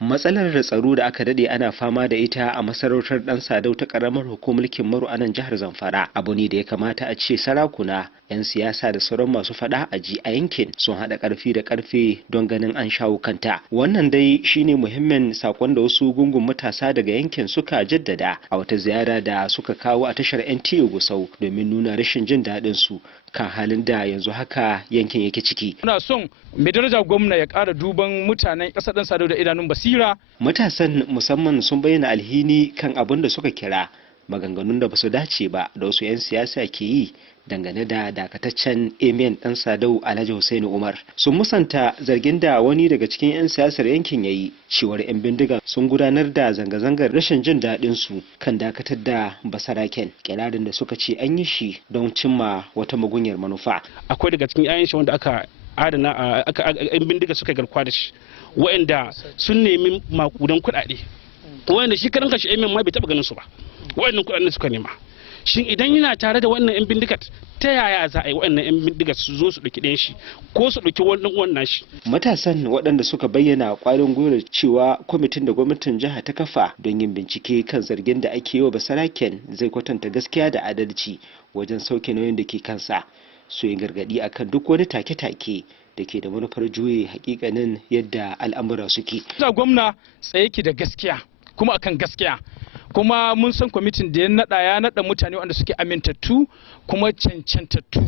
Matsalar tsaro da aka dade ana fama da ita a masarautar Dan Sadau ta karamar hukumar mulkin Maru a nan jihar Zamfara abu ne da ya kamata a ce sarakuna, 'yan siyasa da sauran masu fada a ji a yankin sun hada karfi da karfe don ganin an shawo kanta. Wannan dai shine muhimmin sakon da wasu gungun matasa daga yankin suka jaddada a wata ziyara da suka kawo a tashar NTA Gusau domin nuna rashin jin daɗin su kan halin da yanzu haka yankin yake ciki. Muna son mai daraja gwamna ya ƙara duban mutanen ƙasar Dan Sadau da idanun basira. Matasan musamman sun bayyana alhini kan abin da suka kira maganganun da basu dace ba da wasu 'yan siyasa ke yi dangane da dakataccen Amen Dan Sadau Alhaji Hussaini Umar. Sun musanta zargin da wani daga cikin 'yan siyasar yankin ya yi cewar 'yan bindiga sun gudanar da zanga-zangar rashin jin daɗin su kan dakatar da basaraken, kirarin da suka ce an yi shi don cimma wata mugunyar manufa. Akwai daga cikin 'ya'yan shi wanda aka adana yan bindiga suka garkuwa da shi wa'anda sun nemi makudan kuɗaɗe wa'anda shi karan kashi Amen ma bai taɓa ganin su ba, wa'annan kuɗaɗen suka nema. Shin idan yana tare da wannan yan bindigat ta yaya za a yi waɗannan yan bindigat su zo su ɗauki ɗayan shi ko su ɗauki wannan shi? Matasan waɗanda suka bayyana ƙwarin gwiwar cewa kwamitin da gwamnatin jiha ta kafa don yin bincike kan zargin da ake yi wa basaraken zai kwatanta gaskiya da adalci wajen sauke nauyin da ke kansa, su yi gargaɗi akan duk wani take-take da ke da manufar juye hakikanin yadda al'amura suke. Gwamna tsaye ki da gaskiya kuma akan gaskiya. Kuma mun san kwamitin da ya nada mutane wanda suke amintattu kuma cancantattu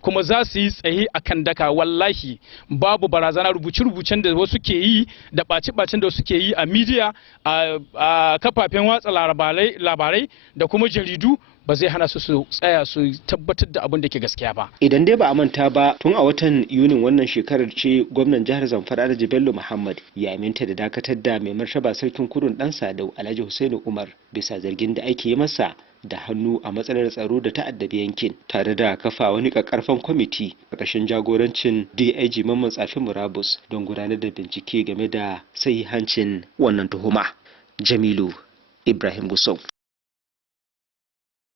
kuma za su yi tsaye a kan daka. Wallahi babu barazana, rubuce-rubucen da wasu ke yi da ɓace-ɓacen da wasu ke yi a midiya, a kafafen watsa labarai da kuma jaridu ba zai hana su tsaya su tabbatar da abin da ke gaskiya ba. Idan dai ba a manta ba, tun a watan Yunin wannan shekarar ce gwamnan jihar Zamfara Alhaji Bello Muhammad ya aminta da dakatar da mai martaba sarkin Kurun Dan Sadau Alhaji Hussaini Umar bisa zargin da ake yi masa da hannu a matsalar tsaro da ta'addabi yankin, tare da kafa wani kakkarfan kwamiti ƙarƙashin jagorancin DIG Mamman Tsafi Murabus don gudanar da bincike game da sahihancin wannan tuhuma. Jamilu Ibrahim Gusau.